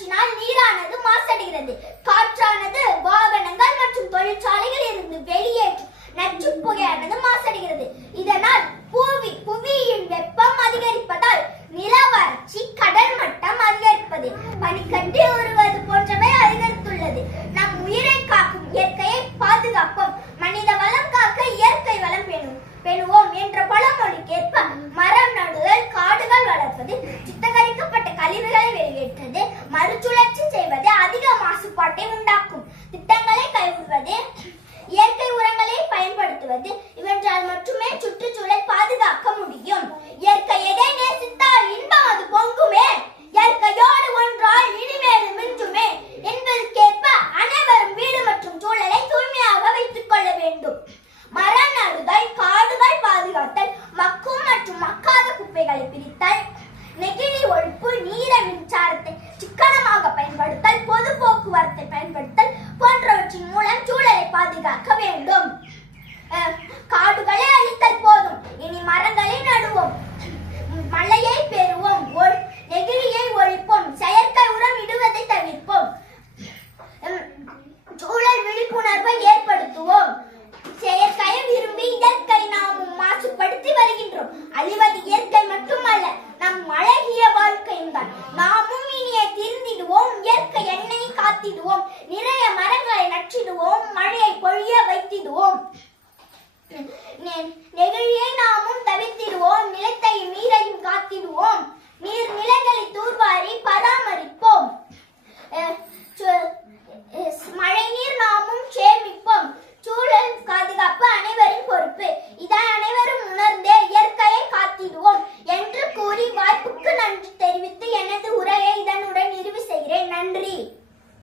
சுழற்சினால் நீரானது மாசடைகிறது. காற்றானது வாகனங்கள் மற்றும் தொழிற்சாலைகளில் இருந்து வெளியேற்றும் கழிவுகளை வெளியேற்றது மறுசுழற்சி செய்வது அதிக மாசுபாட்டை உண்டாக்கும். திட்டங்களை கைவிடுவது வைத்திடுவோம் மழையை பொழிய வைத்திடுவோம். நெகிழியை நாமும் தவிர்த்திடுவோம் நிலைத்த